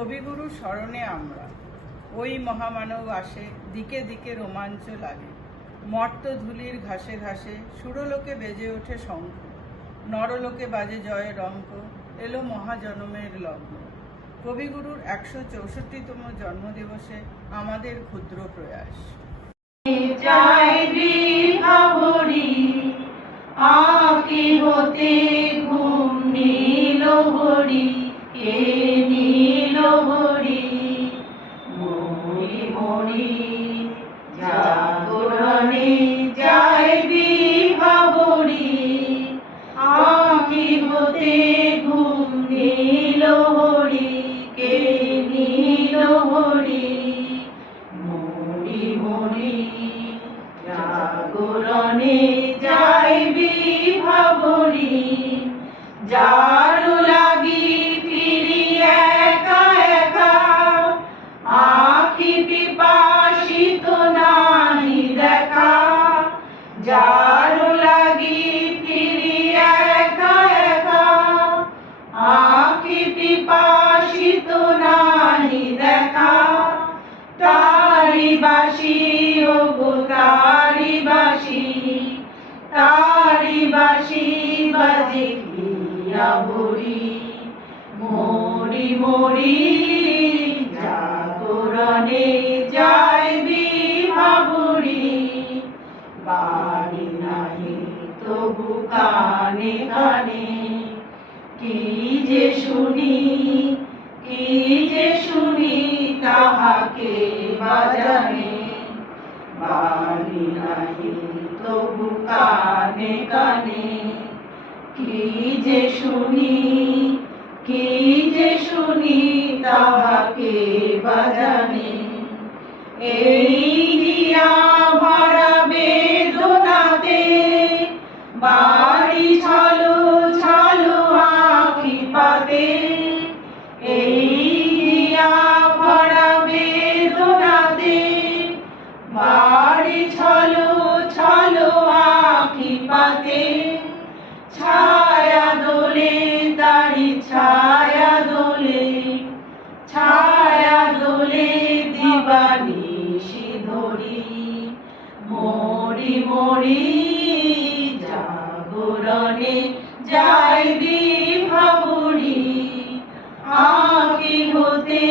কবিগুরু স্মরণে আমরা। ওই মহামানব আসে, দিকে দিকে রোমাঞ্চ লাগে। মর্ত ধূলির ঘাসে ঘাসে সুরলোকে বেজে ওঠে শঙ্খ, নরলোকে বাজে জয়ের অঙ্ক, এলো মহাজনমের লগ্ন। কবিগুরুর ১৬৪তম জন্মদিবসে আমাদের ক্ষুদ্র প্রয়াস। আঁকি হতে ঘুম নীল হরি, কে নীল হরি, মরি মরি জাগরণে যায় বিভাবরী। আঁকি হতে ঘুম নীল হরি, কে নীল হরি, মরি মরি জাগরণে যায় বিভাবরী। যারু লাগি ফিরি একা একা, আঁখি পিপাসিত নাহি দেখা। যারু লাগি ফিরি একা একা, আঁখি পিপাসিত নাহি দেখা। তারি বাসি ও গো তারি বাসি, তারি বাসি বাজে কিয়া ভরি, মরি মরি জাগরণে যায় বিভাবরী। বাড়ি নাহি তবু কানে কানে, কি যে শুনি, কি যে শুনি তাহাকে বাজানে। বাড়ি নাহি তবু কানে কানে, কি যে শুনি, কি যে শুনি তাহাকে বাজানে। এই দিয়া ভরা বেদনাতে বাড়ি ছলো ছলো আঁখি পাতে। এই দিয়া ভরা বেদনাতে বাড়ি ছলো ছলো আঁখি পাতে। ছায়া দোলে তারি ছায়া দোলে, ছায়া দোলে দিবানিশি ধরি, মরি মরি জাগরণে যায় বিভাবরী। আঁখি হতে